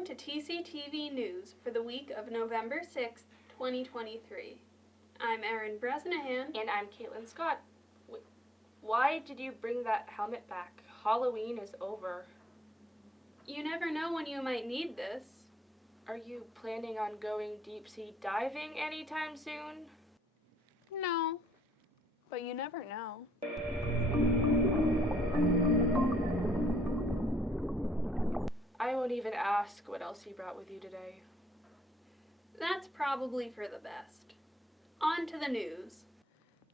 Welcome to TCTV News for the week of November 6th, 2023. I'm Erin Bresnahan. And I'm Caitlin Scott. Why did you bring that helmet back? Halloween is over. You never know when you might need this. Are you planning on going deep sea diving anytime soon? No, but you never know. I won't even ask what else you brought with you today. That's probably for the best. On to the news.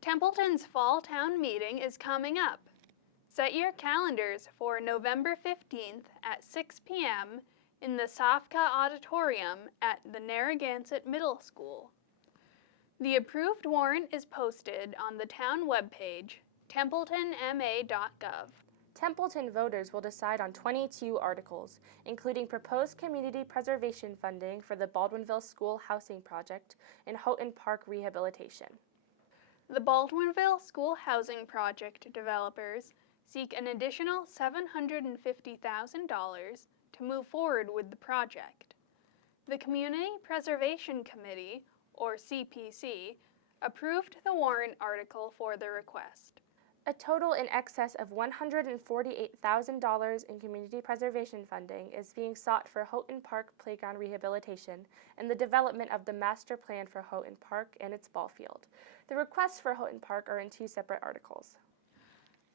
Templeton's Fall Town Meeting is coming up. Set your calendars for November 15th at 6 p.m. in the Safka Auditorium at the Narragansett Middle School. The approved warrant is posted on the town webpage, templetonma.gov. Templeton voters will decide on 22 articles, including proposed community preservation funding for the Baldwinville School housing project and Houghton Park rehabilitation. The Baldwinville School housing project developers seek an additional $750,000 to move forward with the project. The Community Preservation Committee, or CPC, approved the warrant article for the request. A total in excess of $148,000 in community preservation funding is being sought for Houghton Park playground rehabilitation and the development of the master plan for Houghton Park and its ball field. The requests for Houghton Park are in 2 separate articles.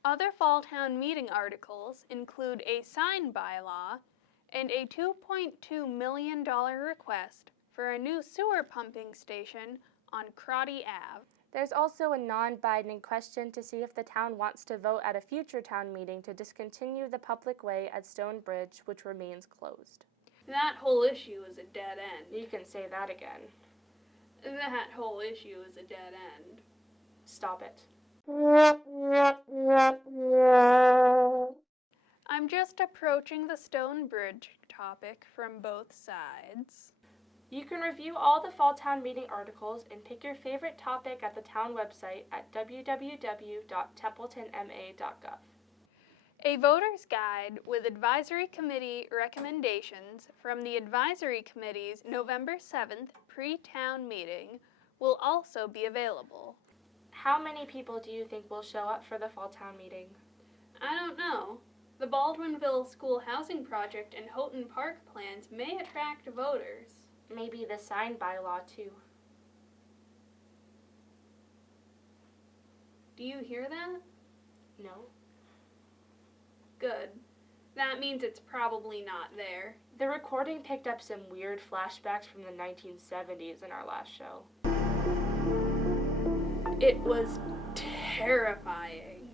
Other Fall Town Meeting articles include a sign bylaw and a $2.2 million request for a new sewer pumping station on Crotty Ave. There's also a non-binding question to see if the town wants to vote at a future town meeting to discontinue the public way at Stone Bridge, which remains closed. That whole issue is a dead end. You can say that again. That whole issue is a dead end. Stop it. I'm just approaching the Stone Bridge topic from both sides. You can review all the Fall Town Meeting articles and pick your favorite topic at the town website at www.templetonma.gov. A voter's guide with advisory committee recommendations from the advisory committee's November 7th pre-town meeting will also be available. How many people do you think will show up for the Fall Town Meeting? I don't know. The Baldwinville School housing project and Houghton Park plans may attract voters. Maybe the sign bylaw too. Do you hear that? No. Good. That means it's probably not there. The recording picked up some weird flashbacks from the 1970s in our last show. It was terrifying.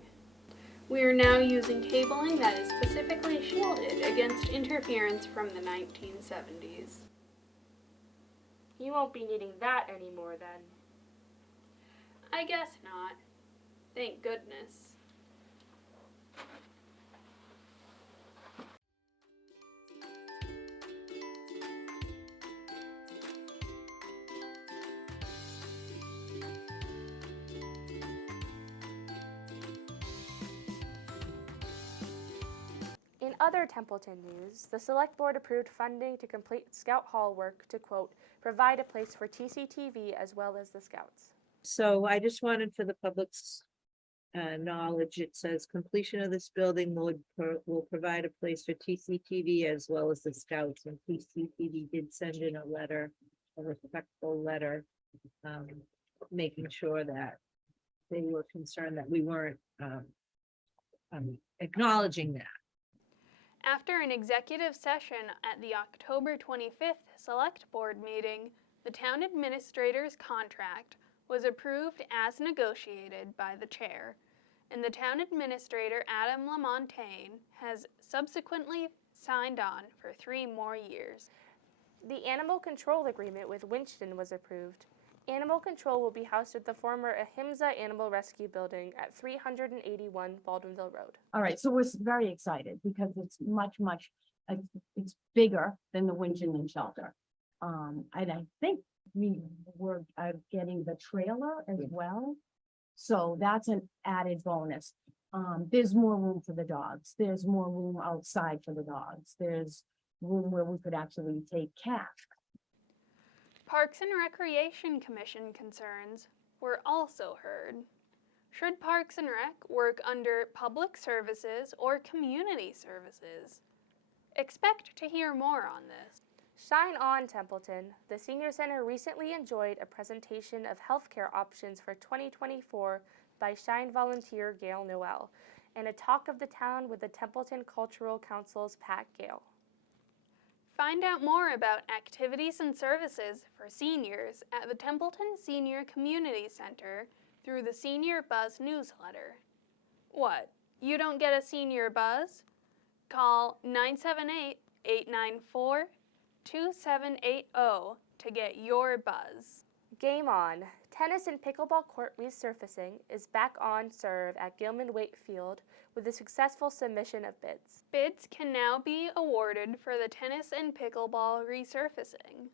We are now using cabling that is specifically shielded against interference from the 1970s. You won't be needing that anymore then. I guess not. Thank goodness. In other Templeton news, the Select Board approved funding to complete Scout Hall work to, quote, provide a place for TCTV as well as the Scouts. So I just wanted for the public's knowledge, it says completion of this building will provide a place for TCTV as well as the Scouts, and TCTV did send in a letter, a respectful letter, making sure that they were concerned that we weren't acknowledging that. After an executive session at the October 25th Select Board meeting, the town administrator's contract was approved as negotiated by the chair, and the town administrator, Adam LaMontagne, has subsequently signed on for 3 more years. The animal control agreement with Winston was approved. Animal control will be housed at the former Ahimsa Animal Rescue Building at 381 Baldwinville Road. All right, so we're very excited because it's it's bigger than the Winchendon shelter. And I think we were getting the trailer as well. So that's an added bonus. There's more room for the dogs. There's more room outside for the dogs. There's room where we could actually take cats. Parks and Recreation Commission concerns were also heard. Should Parks and Rec work under Public Services or Community Services? Expect to hear more on this. Shine on, Templeton. The Senior Center recently enjoyed a presentation of healthcare options for 2024 by Shine volunteer Gail Noel, and a talk of the town with the Templeton Cultural Council's Pat Gale. Find out more about activities and services for seniors at the Templeton Senior Community Center through the Senior Buzz newsletter. What, you don't get a senior buzz? Call 978-894-2780 to get your buzz. Game on. Tennis and pickleball court resurfacing is back on serve at Gilman Wakefield with a successful submission of bids. Bids can now be awarded for the tennis and pickleball resurfacing.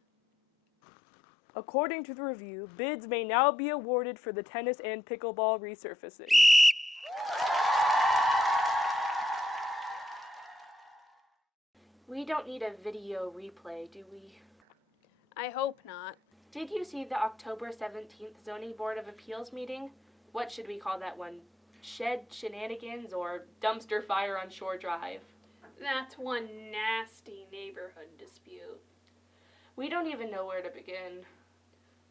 According to the review, bids may now be awarded for the tennis and pickleball resurfacing. We don't need a video replay, do we? I hope not. Did you see the October 17th Zoning Board of Appeals meeting? What should we call that one? Shed shenanigans or dumpster fire on Shore Drive? That's one nasty neighborhood dispute. We don't even know where to begin.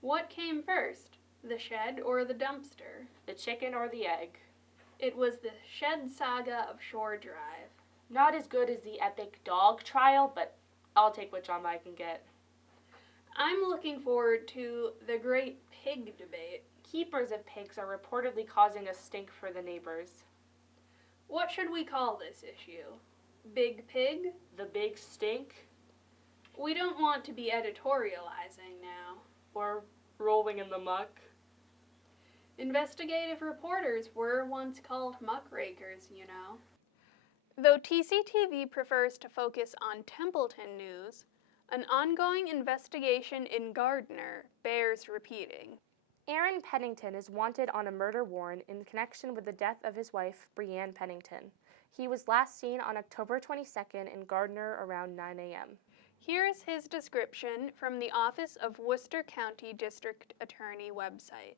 What came first, the shed or the dumpster? The chicken or the egg? It was the shed saga of Shore Drive. Not as good as the epic dog trial, but I'll take what drama I can get. I'm looking forward to the great pig debate. Keepers of pigs are reportedly causing a stink for the neighbors. What should we call this issue? Big Pig? The big stink? We don't want to be editorializing now. Or rolling in the muck? Investigative reporters were once called muckrakers, you know. Though TCTV prefers to focus on Templeton news, an ongoing investigation in Gardner bears repeating. Aaron Pennington is wanted on a murder warrant in connection with the death of his wife, Breanne Pennington. He was last seen on October 22nd in Gardner around 9 a.m. Here is his description from the Office of Worcester County District Attorney website.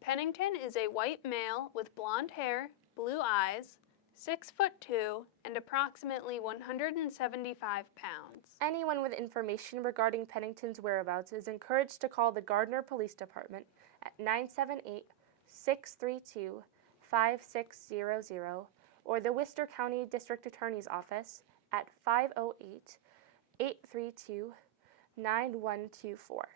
Pennington is a white male with blonde hair, blue eyes, 6'2", and approximately 175 pounds. Anyone with information regarding Pennington's whereabouts is encouraged to call the Gardner Police Department at 978-632-5600 or the Worcester County District Attorney's Office at 508-832-9124.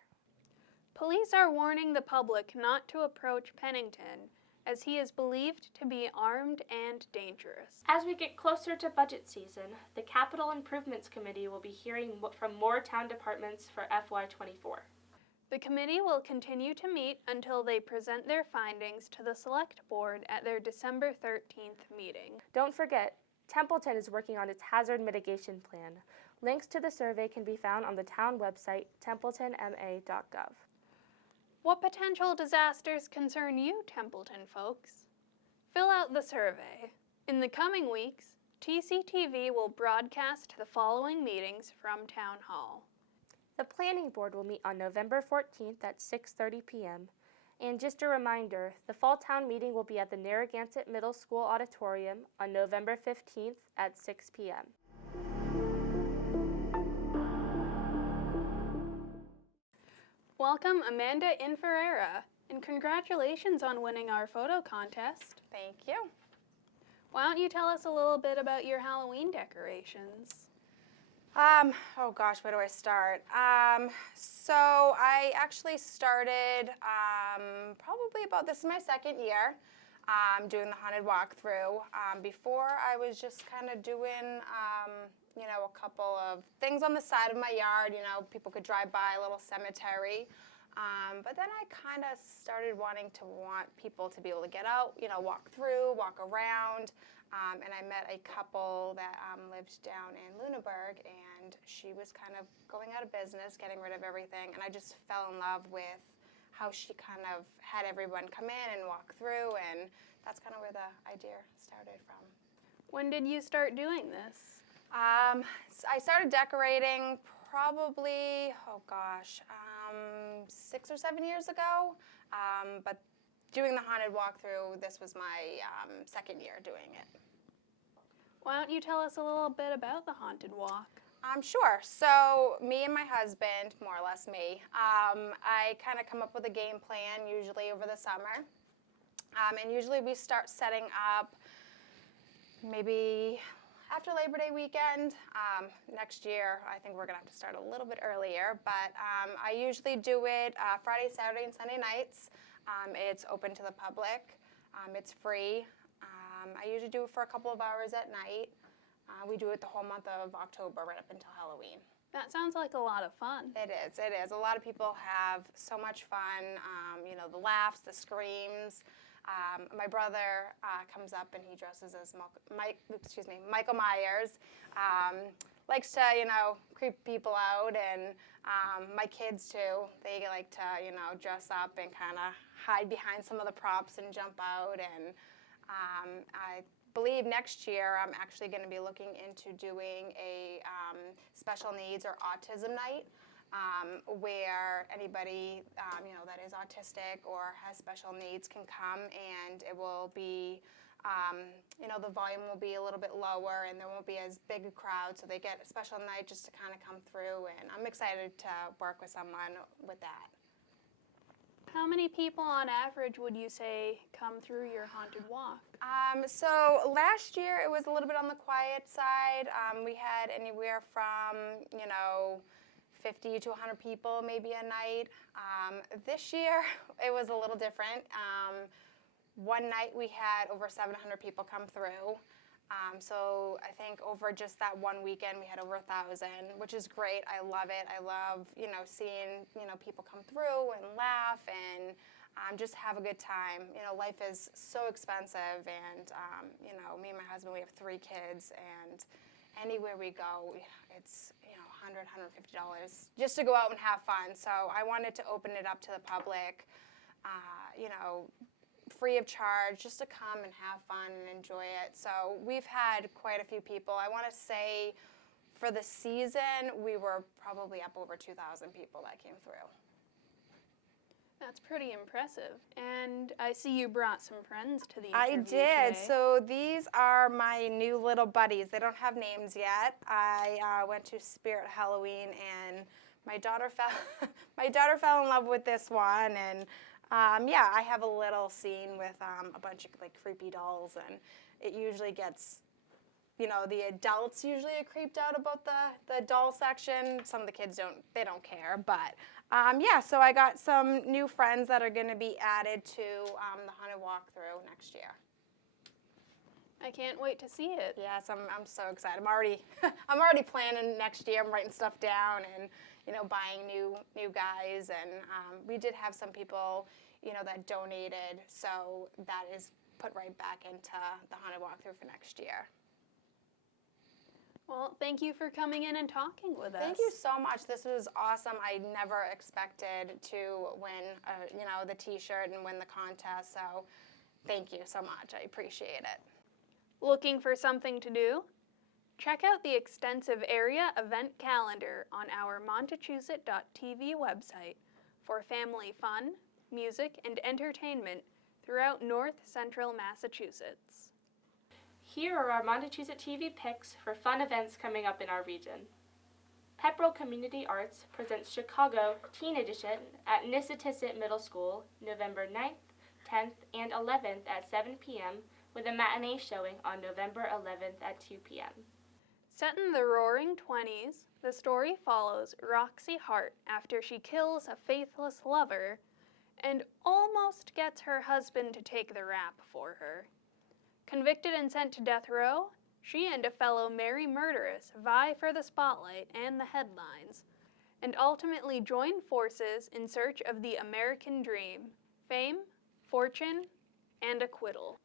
Police are warning the public not to approach Pennington, as he is believed to be armed and dangerous. As we get closer to budget season, the Capital Improvements Committee will be hearing from more town departments for FY24. The committee will continue to meet until they present their findings to the Select Board at their December 13th meeting. Don't forget, Templeton is working on its hazard mitigation plan. Links to the survey can be found on the town website, templetonma.gov. What potential disasters concern you, Templeton folks? Fill out the survey. In the coming weeks, TCTV will broadcast the following meetings from Town Hall. The Planning Board will meet on November 14th at 6:30 p.m. And just a reminder, the Fall Town Meeting will be at the Narragansett Middle School Auditorium on November 15th at 6 p.m. Welcome Amanda Inferreira, and congratulations on winning our photo contest. Thank you. Why don't you tell us a little bit about your Halloween decorations? Oh gosh, where do I start? So I actually started probably about, this is my second year, doing the haunted walkthrough. Before I was just kind of doing, you know, a couple of things on the side of my yard, you know, people could drive by, a little cemetery. But then I kind of started want people to be able to get out, you know, walk through, walk around. And I met a couple that lived down in Lunenburg, and she was kind of going out of business, getting rid of everything. And I just fell in love with how she kind of had everyone come in and walk through, and that's kind of where the idea started from. When did you start doing this? I started decorating probably, 6 or 7 years ago. But doing the haunted walkthrough, this was my second year doing it. Why don't you tell us a little bit about the haunted walk? Sure. So me and my husband, more or less me, I kind of come up with a game plan usually over the summer. And usually we start setting up maybe after Labor Day weekend. Next year, I think we're going to have to start a little bit earlier. But I usually do it Friday, Saturday, and Sunday nights. It's open to the public. It's free. I usually do it for a couple of hours at night. We do it the whole month of October right up until Halloween. That sounds like a lot of fun. It is. It is. A lot of people have so much fun. The laughs, the screams. My brother comes up and he dresses as Michael Myers. Likes to, creep people out, and my kids too. They like to, dress up and kind of hide behind some of the props and jump out. And I believe next year I'm actually going to be looking into doing a special needs or autism night. Where anybody, that is autistic or has special needs can come, and it will be, the volume will be a little bit lower and there won't be as big a crowd, so they get a special night just to kind of come through, and I'm excited to work with someone with that. How many people on average would you say come through your haunted walk? So last year it was a little bit on the quiet side. We had anywhere from, 50 to 100 people maybe a night. This year, it was a little different. One night we had over 700 people come through. So I think over just that one weekend we had over 1,000, which is great. I love it. I love, seeing, people come through and laugh and just have a good time. Life is so expensive, and, me and my husband, we have 3 kids, and anywhere we go, it's, $100, $150 just to go out and have fun. So I wanted to open it up to the public, free of charge, just to come and have fun and enjoy it. So we've had quite a few people. I want to say for the season, we were probably up over 2,000 people that came through. That's pretty impressive. And I see you brought some friends to the interview I did. today. So these are my new little buddies. They don't have names yet. I went to Spirit Halloween, and my daughter fell in love with this one. And I have a little scene with a bunch of creepy dolls, and it usually gets, the adults usually are creeped out about the doll section. Some of the kids don't care, but so I got some new friends that are going to be added to the haunted walkthrough next year. I can't wait to see it. Yes, I'm so excited. I'm already planning next year. I'm writing stuff down and buying new guys, and we did have some people that donated, so that is put right back into the haunted walkthrough for next year. Well, thank you for coming in and talking with us. Thank you so much. This was awesome. I never expected to win, the T-shirt and win the contest. So, thank you so much. I appreciate it. Looking for something to do? Check out the extensive area event calendar on our Montechusett.tv website for family fun, music, and entertainment throughout North Central Massachusetts. Here are our Montechusett TV picks for fun events coming up in our region. Pepperell Community Arts presents Chicago Teen Edition at Nissitissit Middle School, November 9th, 10th, and 11th at 7 p.m. with a matinee showing on November 11th at 2 p.m. Set in the Roaring 20s, the story follows Roxy Hart after she kills a faithless lover and almost gets her husband to take the rap for her. Convicted and sent to death row, she and a fellow merry murderess vie for the spotlight and the headlines, and ultimately join forces in search of the American dream, fame, fortune, and acquittal.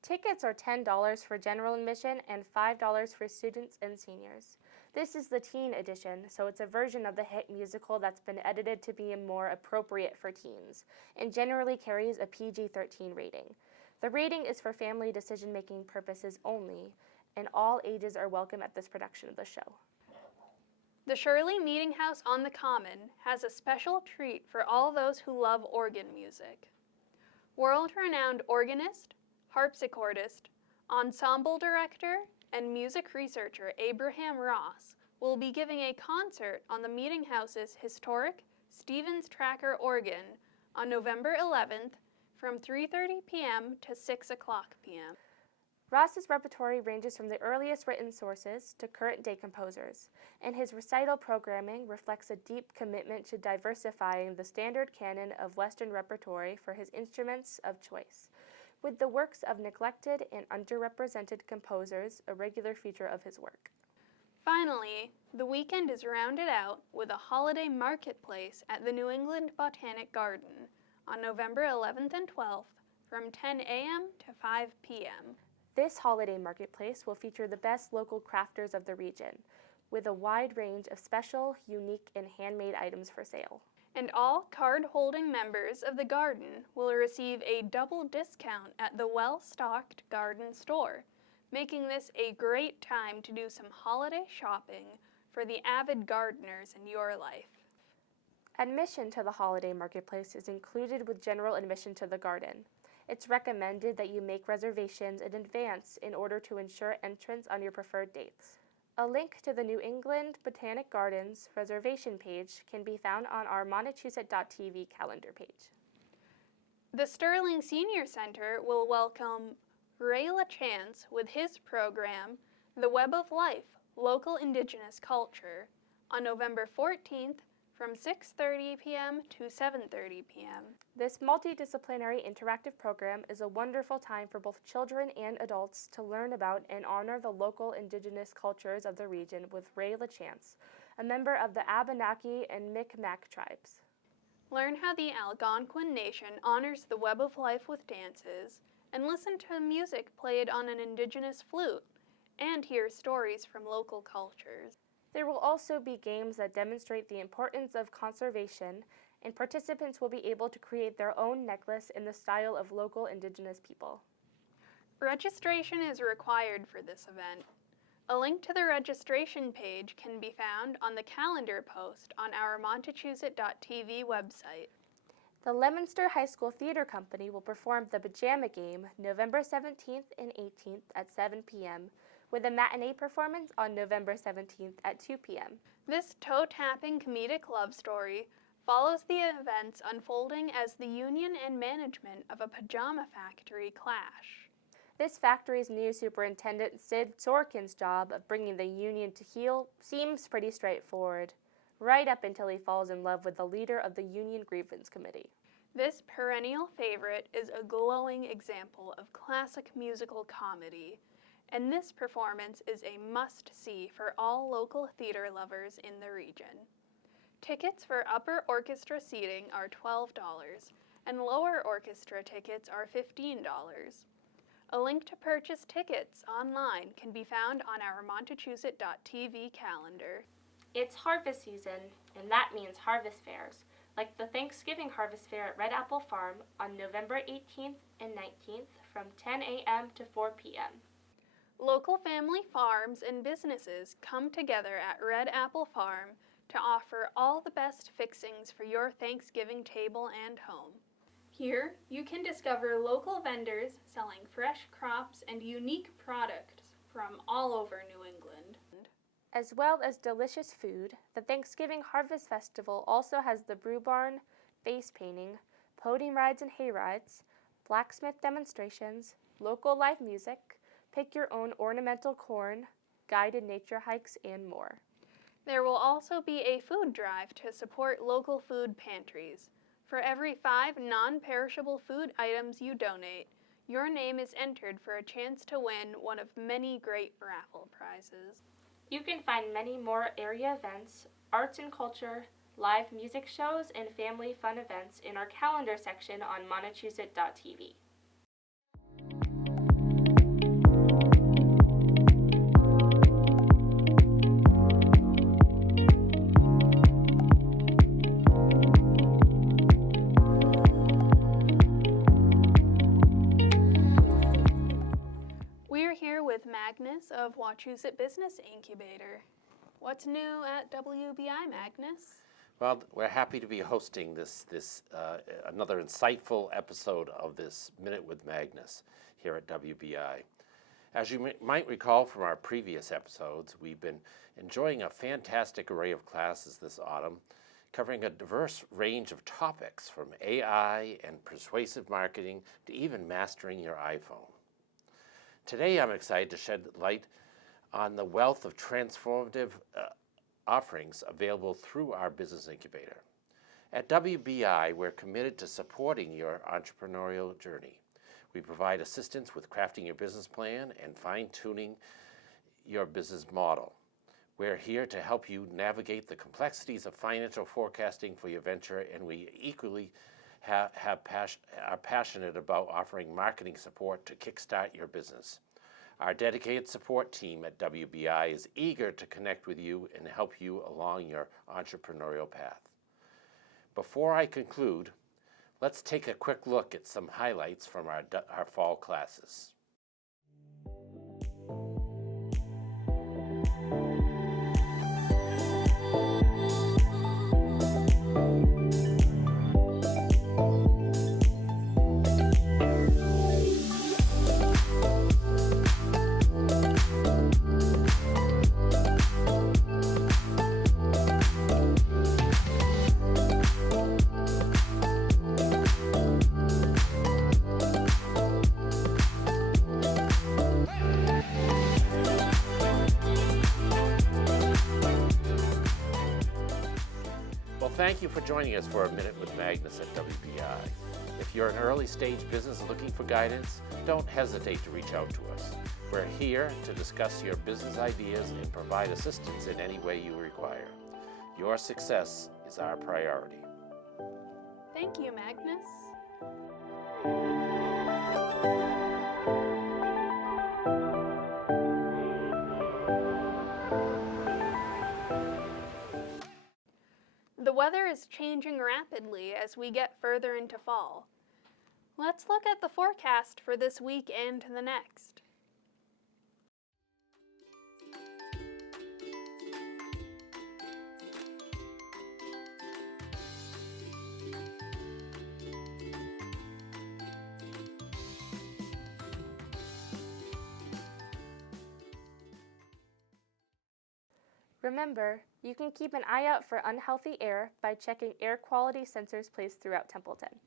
Tickets are $10 for general admission and $5 for students and seniors. This is the teen edition, so it's a version of the hit musical that's been edited to be more appropriate for teens, and generally carries a PG-13 rating. The rating is for family decision-making purposes only, and all ages are welcome at this production of the show. The Shirley Meeting House on the Common has a special treat for all those who love organ music. World-renowned organist, harpsichordist, ensemble director, and music researcher Abraham Ross will be giving a concert on the Meeting House's historic Stevens Tracker organ on November 11th from 3:30 p.m. to 6 o'clock p.m. Ross's repertoire ranges from the earliest written sources to current-day composers, and his recital programming reflects a deep commitment to diversifying the standard canon of Western repertoire for his instruments of choice, with the works of neglected and underrepresented composers a regular feature of his work. Finally, the weekend is rounded out with a holiday marketplace at the New England Botanic Garden on November 11th and 12th from 10 a.m. to 5 p.m. This holiday marketplace will feature the best local crafters of the region, with a wide range of special, unique, and handmade items for sale. And all card-holding members of the garden will receive a double discount at the well-stocked garden store, making this a great time to do some holiday shopping for the avid gardeners in your life. Admission to the holiday marketplace is included with general admission to the garden. It's recommended that you make reservations in advance in order to ensure entrance on your preferred dates. A link to the New England Botanic Gardens reservation page can be found on our Montechusett.tv calendar page. The Sterling Senior Center will welcome Ray LaChance with his program, The Web of Life, Local Indigenous Culture, on November 14th from 6:30 p.m. to 7:30 p.m. This multidisciplinary interactive program is a wonderful time for both children and adults to learn about and honor the local indigenous cultures of the region with Ray LaChance, a member of the Abenaki and Micmac tribes. Learn how the Algonquin Nation honors the web of life with dances, and listen to music played on an indigenous flute, and hear stories from local cultures. There will also be games that demonstrate the importance of conservation, and participants will be able to create their own necklace in the style of local indigenous people. Registration is required for this event. A link to the registration page can be found on the calendar post on our Montechusett.tv website. The Leominster High School Theater Company will perform the Pajama Game November 17th and 18th at 7 p.m., with a matinee performance on November 17th at 2 p.m. This toe-tapping comedic love story follows the events unfolding as the union and management of a pajama factory clash. This factory's new superintendent, Sid Sorkin's job of bringing the union to heel seems pretty straightforward, right up until he falls in love with the leader of the union grievance committee. This perennial favorite is a glowing example of classic musical comedy, and this performance is a must-see for all local theater lovers in the region. Tickets for upper orchestra seating are $12, and lower orchestra tickets are $15. A link to purchase tickets online can be found on our Montechusett.tv calendar. It's harvest season, and that means harvest fairs, like the Thanksgiving Harvest Fair at Red Apple Farm on November 18th and 19th from 10 a.m. to 4 p.m. Local family farms and businesses come together at Red Apple Farm to offer all the best fixings for your Thanksgiving table and home. Here, you can discover local vendors selling fresh crops and unique products from all over New England. As well as delicious food, the Thanksgiving Harvest Festival also has the Brew Barn, face painting, podium rides and hay rides, blacksmith demonstrations, local live music, pick your own ornamental corn, guided nature hikes, and more. There will also be a food drive to support local food pantries. For every 5 non-perishable food items you donate, your name is entered for a chance to win one of many great raffle prizes. You can find many more area events, arts and culture, live music shows, and family fun events in our calendar section on Montechusett.tv. We're here with Magnus of Wachusett Business Incubator. What's new at WBI, Magnus? Well, we're happy to be hosting this another insightful episode of this Minute with Magnus here at WBI. As you might recall from our previous episodes, we've been enjoying a fantastic array of classes this autumn, covering a diverse range of topics from AI and persuasive marketing to even mastering your iPhone. Today, I'm excited to shed light on the wealth of transformative offerings available through our business incubator. At WBI, we're committed to supporting your entrepreneurial journey. We provide assistance with crafting your business plan and fine-tuning your business model. We're here to help you navigate the complexities of financial forecasting for your venture, and we equally are passionate about offering marketing support to kickstart your business. Our dedicated support team at WBI is eager to connect with you and help you along your entrepreneurial path. Before I conclude, let's take a quick look at some highlights from our fall classes. Well, thank you for joining us for a Minute with Magnus at WBI. If you're an early stage business looking for guidance, don't hesitate to reach out to us. We're here to discuss your business ideas and provide assistance in any way you require. Your success is our priority. Thank you, Magnus. The weather is changing rapidly as we get further into fall. Let's look at the forecast for this week and the next. Remember, you can keep an eye out for unhealthy air by checking air quality sensors placed throughout Templeton.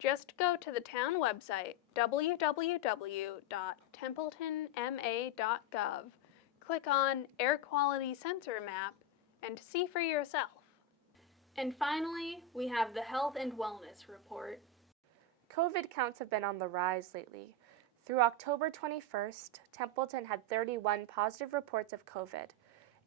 Just go to the town website, www.templetonma.gov, click on Air Quality Sensor Map, and see for yourself. And finally, we have the Health and Wellness Report. COVID counts have been on the rise lately. Through October 21st, Templeton had 31 positive reports of COVID.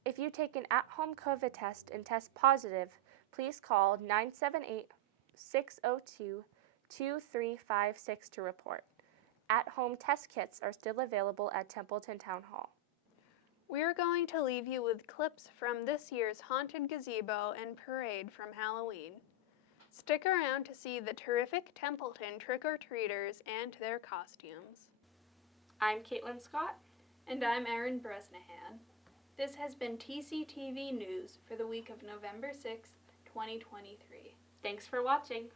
If you take an at-home COVID test and test positive, please call 978-602-2356 to report. At-home test kits are still available at Templeton Town Hall. We're going to leave you with clips from this year's Haunted Gazebo and Parade from Halloween. Stick around to see the terrific Templeton trick-or-treaters and their costumes. I'm Caitlin Scott. And I'm Erin Bresnahan. This has been TCTV News for the week of November 6th, 2023. Thanks for watching.